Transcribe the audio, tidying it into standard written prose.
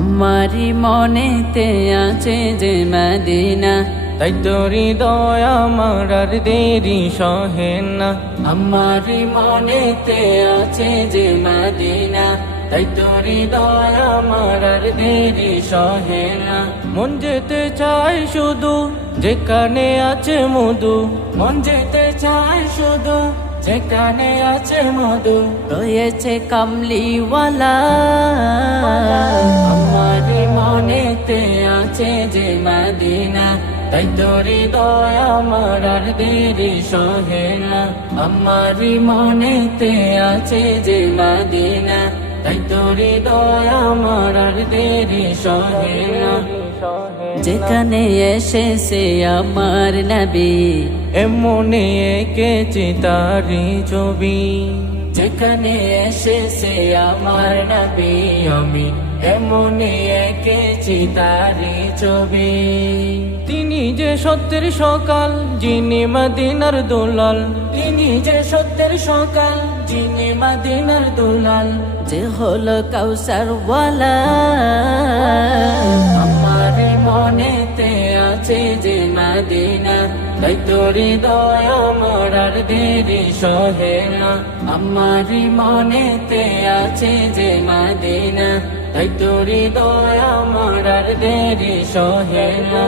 আমারি মনেতে আছে যে মদিনা, তাই তো হৃদয় আমার আর দেরি সহে না। আমারি মনেতে আছে যে মদিনা, তাই তো হৃদয় আমার আর দেরি সহে না। মন যেতে চাই শুধু যেখানে আছে মধু, মন যেতে চায় শুধু যেখানে আছে মধু, রয়েছে কামলিওয়ালা। আমারি মনেতে আছে যে মদিনা, তাই তো হৃদয় আমার আর দেরি সহে না। আমারি মনেতে আছে যে মদিনা, তাই তো হৃদয় আমার আর দেরি সহে না। যেখানে এসেছে আমার নবী, এমনে এঁকেছি তারি ছবি। যেখানে এসেছে আমার নবী, আমি এমনি এঁকেছি তারি ছবি। তিনি যে সত্যের সকাল, যিনি মদিনার দুলাল। তিনি যে সত্যের সকাল, যিনি মদিনার দুলাল, যে হলো কাউসার ওয়ালা। আমার মনেতে আছে যে মদিনা, তাই তো হৃদয় আমার আর দেরি সহে না। আমার মনেতে আছে যে মদিনা, তাই তো হৃদয় আমার আর দেরি সহে না।